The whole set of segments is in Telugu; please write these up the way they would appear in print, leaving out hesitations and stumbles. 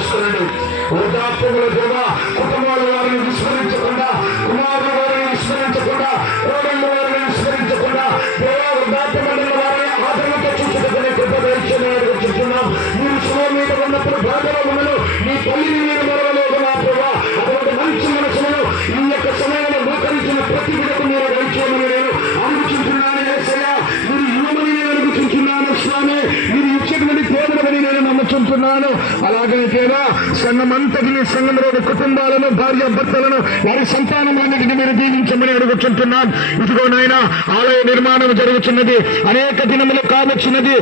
చేస్తున్నాడు. వృద్ధాప్యముల దేవా, కుటుంబాల వారిని విస్మరించకుండా, కుమారుల వారిని విస్మరించకుండా, కోడళ్ళ వారిని విస్మరించకుండా, దేవా వృద్ధాప్యమైన వారిని ఆదరణతో చూసుకునే కృప దయచేయమని చెప్తున్నాం. మీరు శివ మీద ఉన్నప్పుడు బాధలో ఉన్నను నీ తల్లిని మీరు మరవలేదు నా ప్రభా. అటువంటి మంచి మనసులను ఈ యొక్క సమయంలో మోకరించిన ప్రతి బిడ్డకు మీరు దయచేయమని నేను అనుకుంటున్నాను. యేసయ్యా, మీరు ఇవ్వమని నేను అనుకుంటున్నాను. స్వామి, మీరు ఇచ్చేటువంటి ప్రేమని నేను నమ్ముకుంటున్నాను. అలాగే దేవా, సంఘమంతటిని, సంఘంలోని కుటుంబాలను, భార్య భర్తలను, వారి సంతానములన్నిటిని మీరు దీవించమని అడుగుతుంటున్నాను. ఇదిగో నాయన, ఆలయ నిర్మాణం జరుగుతున్నది. అనేక దినములు కావచ్చున్నది.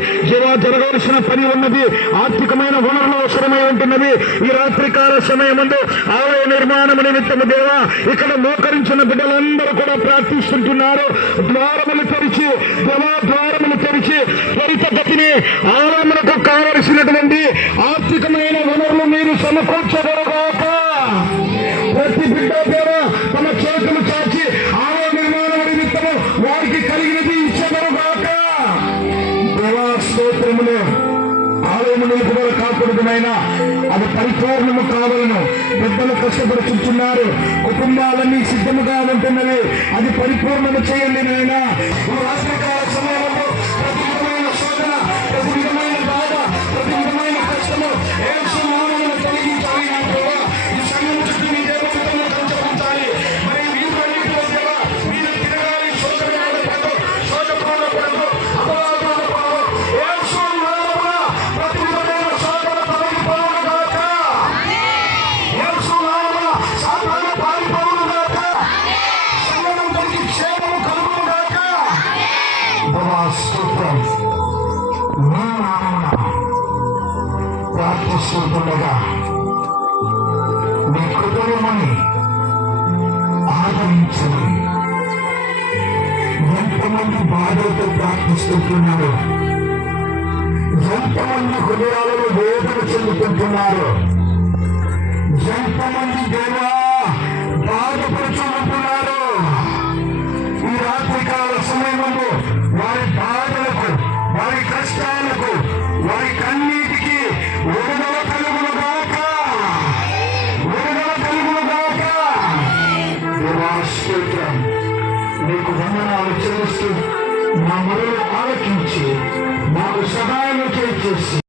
జరగవలసిన పని ఉన్నది. ఆర్థికమైన వనరులు అవసరమై ఉంటున్నది. ఈ రాత్రికాల సమయమందు ఆలయ నిర్మాణం నిమిత్తము దేవా, ఇక్కడ మోకరించిన బిడ్డలందరూ కూడా ప్రార్థిస్తుంటున్నారు. ద్వారములు తెరిచి దేవా, ద్వారములు తెరిచి త్వరితగతిని ఆలయములకు కావలసినటువంటి ఆర్థికమైన వనరులు మీరు సమకూర్చగలగాక. ప్రతి బిడ్డ దేవా తమ చేతులు చాచి ఆలయ నిర్మాణం నిమిత్తము వారికి కలిగినది ఇచ్చగలగాక. దేవా స్తోత్రములు. ఆలయము నిలుపుదల కాకూడదునైనా అది పరిపూర్ణము కావాలను. పెద్దలు కష్టపడుచున్నారు. కుటుంబాలన్నీ సిద్ధముగా ఉంటున్నవి. అది పరిపూర్ణము చేయండి నాయనా. రాత్రికాల సమయంలో ప్రతి విధమైన శోధన, ప్రతి విధమైన బాధ, ప్రతి విధమైన కష్టము యేసు నామమున కలిగించాలి. నా ప్రభా, ఈ సమయం చుట్టూ మీ దేవతను కంచరించాలి. మరి మీరు అన్నిటిలో దేవా మీరు తిరగాలి. శోధనపడదు, శోధపడకూడదు, అపరాధపడకూడదు. యేసు నామమున ప్రతి విధమైన శోధన తొలగిపోవునుగాక. యేసు నామమున సాతాను పారిపోవునుగాక. సంగమంతటికి క్షేమము కలుగునుగాక. దేవా స్తోత్రం. మీ నామమున ప్రార్థిస్తుండగా మీ కృపణమని ఆదరించండి. ఎంతమంది బాధలతో ప్రార్థిస్తుంటున్నారు, ఎంతమంది హృదయాలలో వేదన చెందుతుంటున్నారు, ఎంతమంది దేవా బాధపడుతుంటున్నారు. ఈ రాత్రికాల సమయంలో వారి బాధలకు, వారి కష్టాలకు, వారి కన్నీటికి విడుదల కలుగునుగాక. విడుదల కలుగునుగాక. దేవా స్తోత్రం. నీకు వందనాలు చెల్లిస్తూ మా మొదలు ఆలకించి మాకు సహాయం చేసి